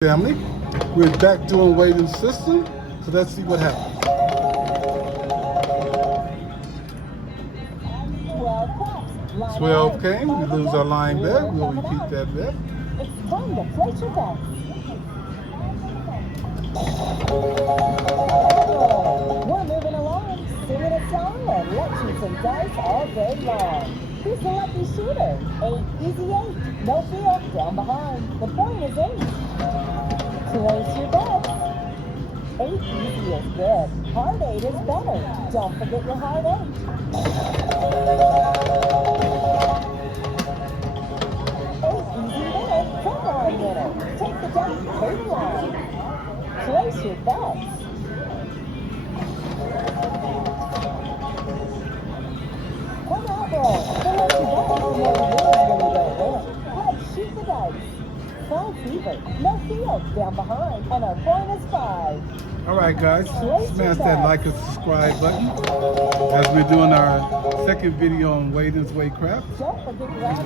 Family, we're back doing weighting system, so let's see what happens. 12 came, we lose our line bet, we'll repeat that bet. It's time to place your bets. We're moving along, singing a song and letting some dice all day long. Who's the lucky shooter? 8, easy 8, no field, down behind. The point is 8. Place your bets. 8 easy is good. Hard 8 is better. Don't forget your hard 8. 8 easy winner. Come on, winner. Take the dice, play the line. Place your bets. Come on, roll. Place your bets the more you lose when you don't win. Let's shoot the dice. 5 fever, no field, down behind, and our point is 5. Alright guys, smash that like and subscribe button as we're doing our second video on Waden's Waycraft. Don't forget your odds on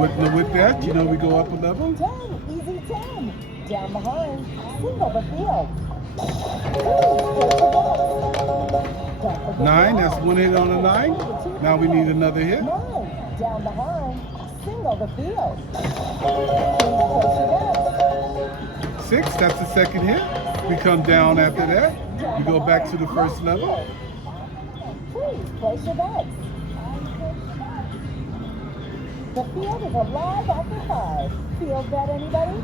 the 5. With that, you know we go up a level. 10, easy 10, down behind, single the field. 9, that's one hit on the 9. Now we need another hit. 9, down behind, single the field. 6, that's the second hit. We come down after that. We go back to the first level. Please place your bets. The field is alive after 5. Field bet, anybody?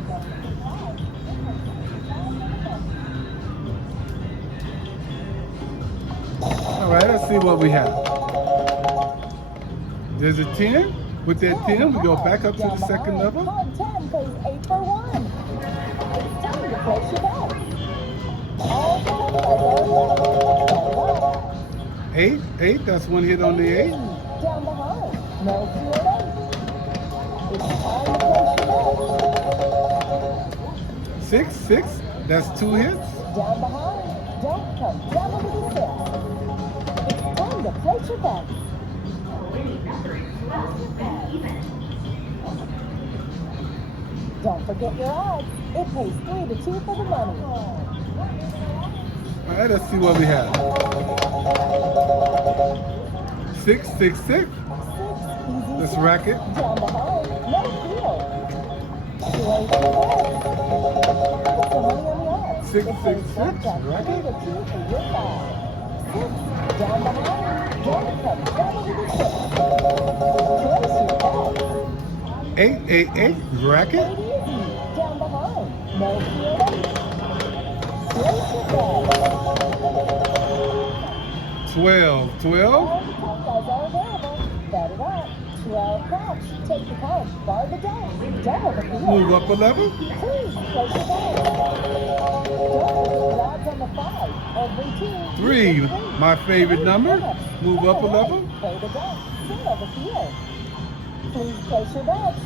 Alright, let's see what we have. There's a 10. With that 10, we go back up to the second level. 10 plays 8 for 1. It's time to place your bets. All the numbers 8, that's one hit on the 8. Down behind, no field 8. It's time to place your bets. 6, that's 2 hits. Down behind, don't come down over the 6. It's time to place your bets. Don't forget your odds. It pays 3 to 2 for the money. Alright, let's see what we have. 6, 6, 6. Let's rack it. Down behind, no field. Place your bets. Put some money on the odds. 6, It 6, pays 6. blackjack 3 Rack to it. 2 for your 5. 6, down behind, don't come down over the 6. Place your bets. 8, 8, 8. Rack it. 8 easy, down behind, no field 8. Place your bets. 12, 12. All the guys are available. Bet it up. 12 cash. Take the cash, bar the dice. Double the field. Move up a level. Please place your bets. Don't forget your odds on the 5. Every 2. 3, my favorite number. Move up a level. Play the dice. Single the field. Please place your bets.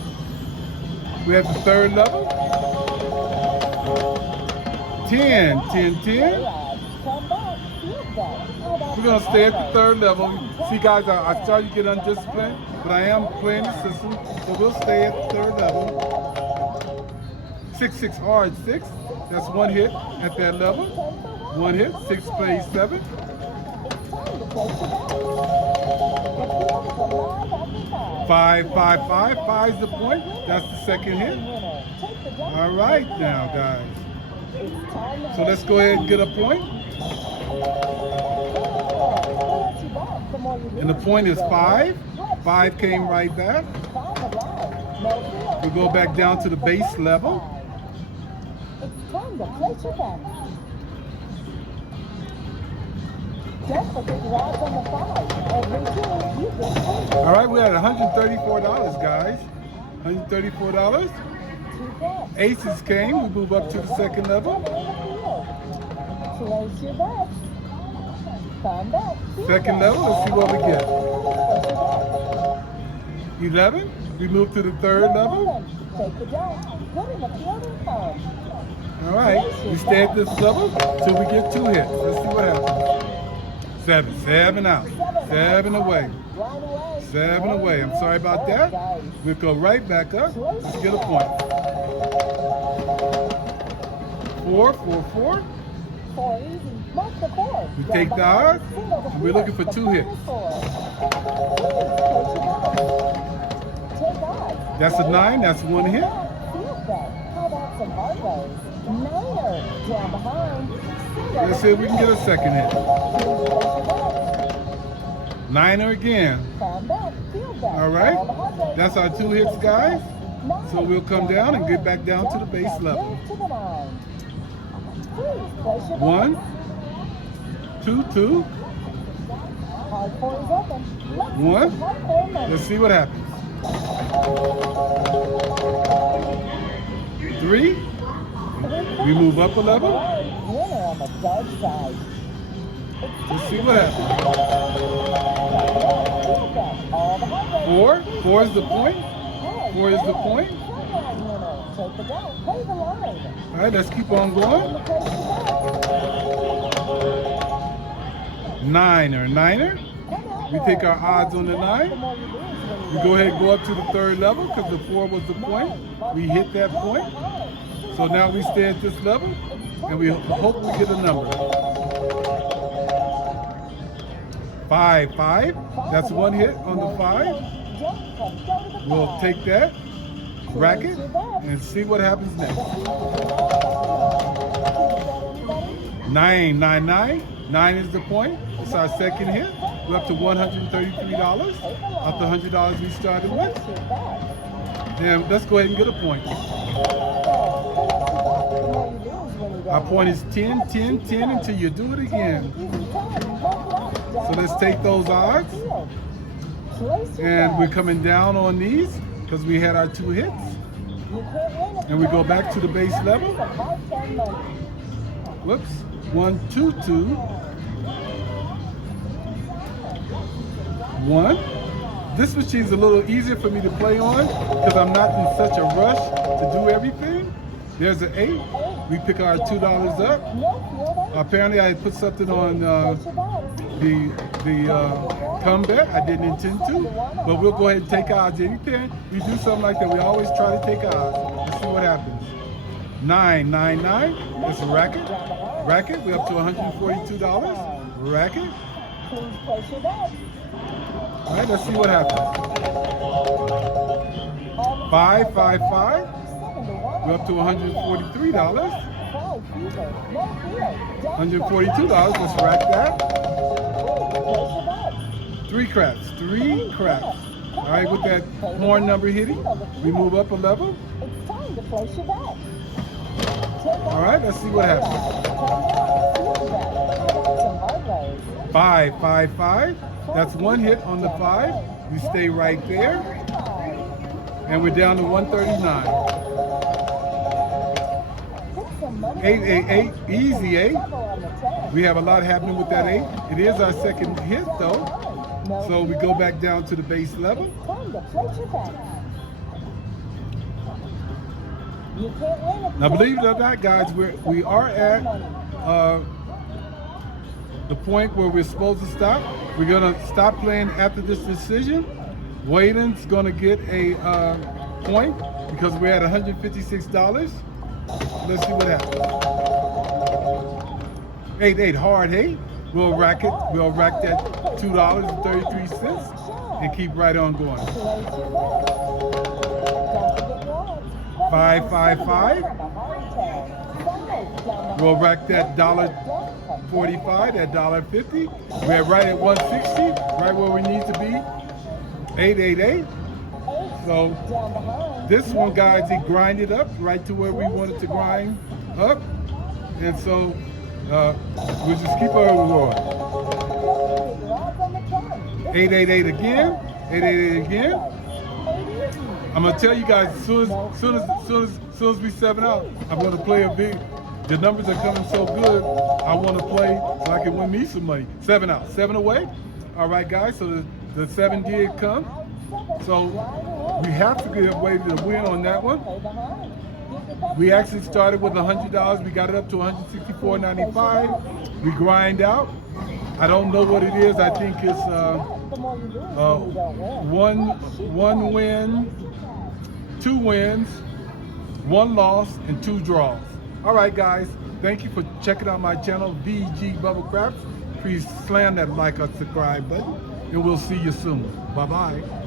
We have the third level. 10, 10, 10. Come back. Field bet. We're going to stay at the third level. See guys, I started to get undisciplined, but I am playing the system, so we'll stay at the third level. 6, 6, hard 6. That's one hit at that level. One hit, 6 plays 7. 5, 5, 5. 5's the point. That's the second hit. All right now, guys. So let's go ahead and get a point. And the point is 5. 5 came right back. We go back down to the base level. It's time to place your bets. Don't forget your odds on the 5. Every 2, you get paid. All right, we're at $134, guys. $134. 2 bets. Aces came. We move up to the second level. Place your bets. Come back. Second level, let's see what we get. 11. We move to the third level. Take the dice. Put in the field and come. All right, we stay at this level till we get 2 hits. Let's see what happens. 7, 7 out. 7 away. 7 away. I'm sorry about that. We'll go right back up. Let's get a point. 4, 4, 4. 4 easy. Mark the 4. We take the odds, and we're looking for 2 hits. Take odds. That's a 9, that's 1 hit. Field bet. How about some hard ways? Niner down behind. Let's see if we can get a second hit. Niner again. All right, that's our 2 hits, guys. So we'll come down and get back down to the base level. 1, 2, 2. 1. Let's see what happens. 3. We move up a level. Let's see what happens. 4. 4 is the point. 4 is the point. All right, let's keep on going. Niner. We take our odds on the 9. We go ahead and go up to the 3rd level because the 4 was the point. We hit that point. So now we stay at this level and we hope we get a number. 5, 5. That's 1 hit on the 5. We'll take that, rack it, and see what happens next. 9, 9, 9. 9 is the point. It's our second hit. We're up to $133 off the $100 we started with. And let's go ahead and get a point. Our point is 10, 10, 10 until you do it again. So let's take those odds. And we're coming down on these because we had our 2 hits. And we go back to the base level. Whoops. 1, 2, 2. 1. This machine's a little easier for me to play on because I'm not in such a rush to do everything. There's an 8. We pick our $2 up. Apparently I put something on the comeback. I didn't intend to, but we'll go ahead and take odds. Anytime we do something like that, we always try to take odds. Let's see what happens. 9, 9, 9. It's a racket. Racket. We're up to $142. Racket. All right, let's see what happens. 5, 5, 5. We're up to $143. $142. Let's rack that. 3 craps. 3 craps. All right, with that horn number hitting, we move up a level. All right, let's see what happens. 5, 5, 5. That's 1 hit on the 5. We stay right there. And we're down to 139. 8, 8, 8. Easy 8. We have a lot happening with that 8. It is our second hit though. So we go back down to the base level. Now believe it or not, guys, we are at the point where we're supposed to stop. We're gonna stop playing after this decision. Waylon's gonna get a point because we're at $156. Let's see what happens. 8, 8, hard 8. We'll rack it. We'll rack that $2.33 and keep right on going. 5, 5, 5. We'll rack that $1.45, that $1.50. We're right at 160, right where we need to be. 8, 8, 8. So this one, guys, he grinded up right to where we wanted to grind up. And so we'll just keep our reward. 8, 8, 8 again. 8, 8, 8 again. I'm gonna tell you guys, as soon as we 7 out, I'm gonna play a big. The numbers are coming so good. I want to play so I can win me some money. 7 out, 7 away. All right, guys. So the 7 did come. So we have to get a way to win on that one. We actually started with $100. We got it up to $164.95. We grind out. I don't know what it is. I think it's one win, 2 wins, 1 loss, and 2 draws. All right, guys. Thank you for checking out my channel, VG Bubble Crafts. Please slam that like or subscribe button, and we'll see you soon. Bye-bye.